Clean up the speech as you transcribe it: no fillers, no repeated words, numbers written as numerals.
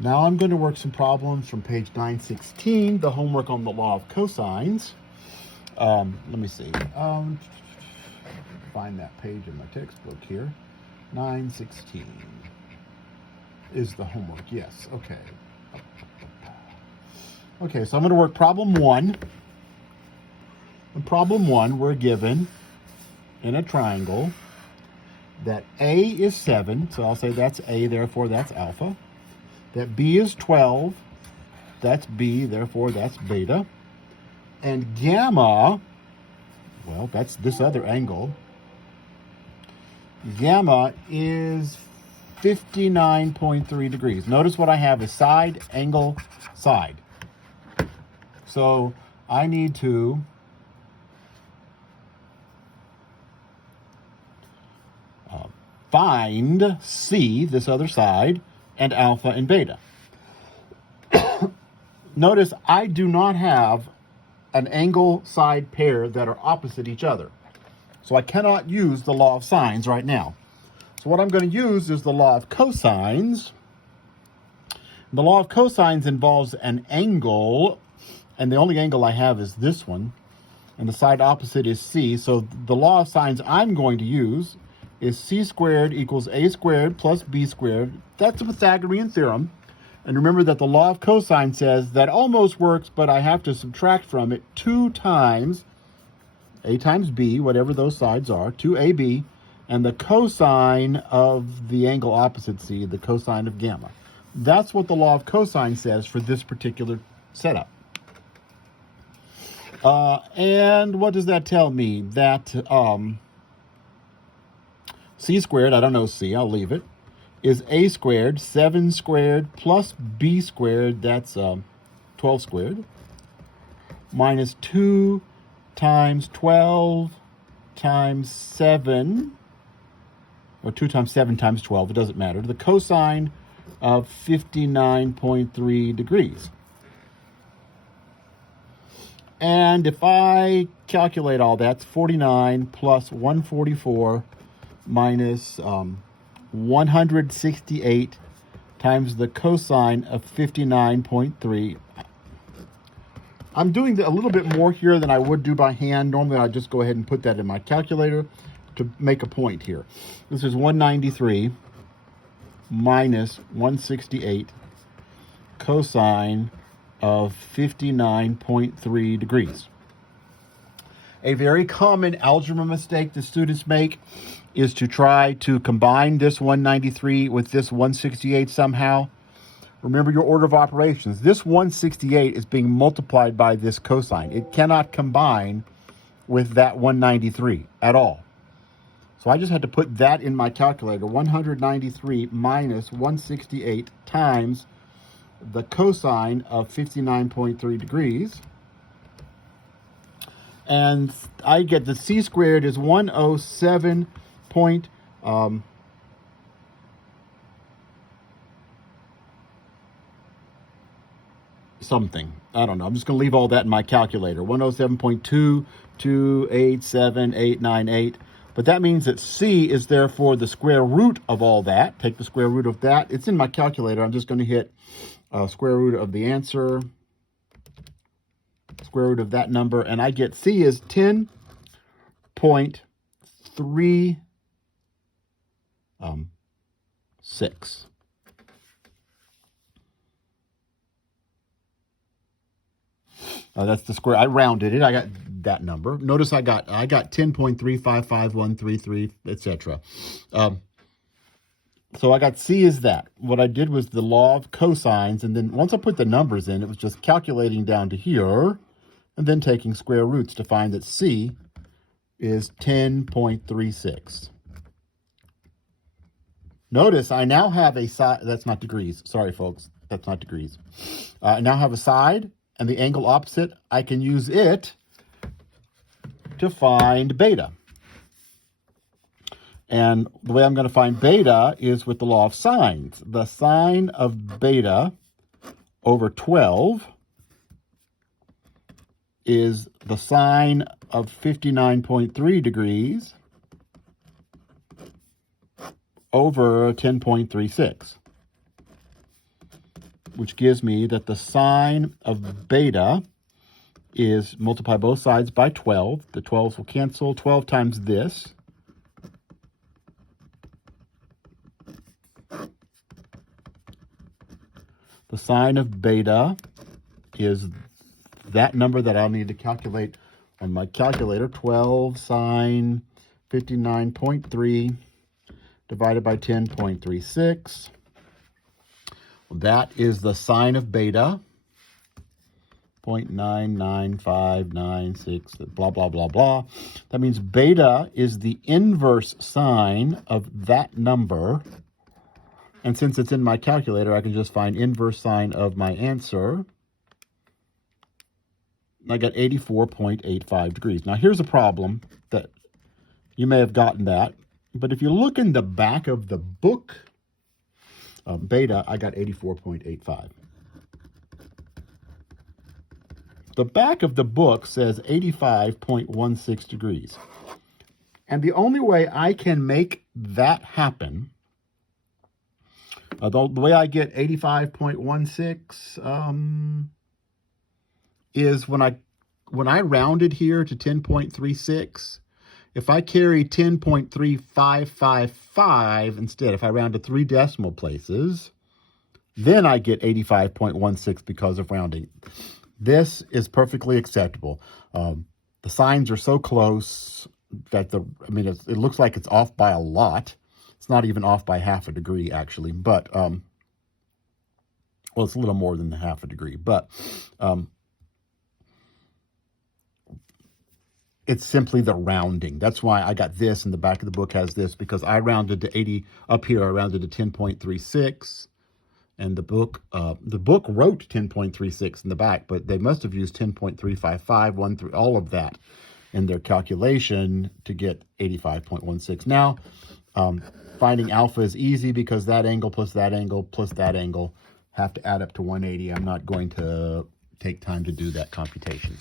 Now I'm going to work some problems from page 916, the homework on the law of cosines. Let me see. Find that page in my textbook here. 916 is the homework. Yes. Okay. Okay, so I'm going to work problem one. In problem one, we're given in a triangle that A is 7, so I'll say that's A, therefore that's alpha. That B is 12, that's B, therefore that's beta. And gamma, well, that's this other angle. Gamma is 59.3 degrees. Notice what I have is side, angle, side. So I need to find C, this other side, and alpha and beta. Notice I do not have an angle side pair that are opposite each other. So I cannot use the law of sines right now. So what I'm going to use is the law of cosines. The law of cosines involves an angle, and the only angle I have is this one, and the side opposite is C. So the law of sines I'm going to use is C squared equals A squared plus B squared. That's the Pythagorean theorem. And remember that the law of cosine says that almost works, but I have to subtract from it 2 times A times B, whatever those sides are, 2AB, and the cosine of the angle opposite C, the cosine of gamma. That's what the law of cosine says for this particular setup. And what does that tell me? That C squared, I don't know C, I'll leave it, is A squared, 7 squared, plus B squared, that's 12 squared, minus 2 times 12 times 7, or 2 times 7 times 12, it doesn't matter, the cosine of 59.3 degrees. And if I calculate all that, it's 49 plus 144 minus 168 times the cosine of 59.3. I'm doing a little bit more here than I would do by hand. Normally, I'd just go ahead and put that in my calculator to make a point here. This is 193 minus 168 cosine of 59.3 degrees. A very common algebra mistake that students make is to try to combine this 193 with this 168 somehow. Remember your order of operations. This 168 is being multiplied by this cosine. It cannot combine with that 193 at all. So I just had to put that in my calculator. 193 minus 168 times the cosine of 59.3 degrees. And I get the C squared is 107 point something. I don't know. I'm just going to leave all that in my calculator. 107.2287898. But that means that C is therefore the square root of all that. Take the square root of that. It's in my calculator. I'm just going to hit square root of the answer, square root of that number, and I get C is 10.36. That's the square. I rounded it. I got that number. Notice I got 10.3555133, etc. So I got C is that. What I did was the law of cosines, and then once I put the numbers in, it was just calculating down to here, and then taking square roots to find that C is 10.36. Notice I now have a side. That's not degrees. Sorry, folks. That's not degrees. I now have a side and the angle opposite. I can use it to find beta. And the way I'm going to find beta is with the law of sines. The sine of beta over 12 is the sine of 59.3 degrees over 10.36. which gives me that the sine of beta is, multiply both sides by 12. The 12s will cancel. 12 times this. The sine of beta is that number that I'll need to calculate on my calculator. 12 sine 59.3 divided by 10.36. That is the sine of beta. 0.99596, blah, blah, blah, blah. That means beta is the inverse sine of that number. And since it's in my calculator, I can just find inverse sine of my answer. I got 84.85 degrees. Now, here's a problem that you may have gotten that. But if you look in the back of the book, beta, I got 84.85. The back of the book says 85.16 degrees. And the only way I can make that happen, the way I get 85.16 is when I rounded here to 10.36, if I carry 10.3555 instead, if I round to 3 decimal places, then I get 85.16 because of rounding. This is perfectly acceptable. The signs are so close that it looks like it's off by a lot. It's not even off by half a degree, actually. But, well, it's a little more than half a degree. But it's simply the rounding. That's why I got this, and the back of the book has this, because I rounded to 80 up here. I rounded to 10.36. And the book wrote 10.36 in the back, but they must have used 10.355, 13, all of that in their calculation to get 85.16. Now, finding alpha is easy because that angle plus that angle plus that angle have to add up to 180. I'm not going to take time to do that computation.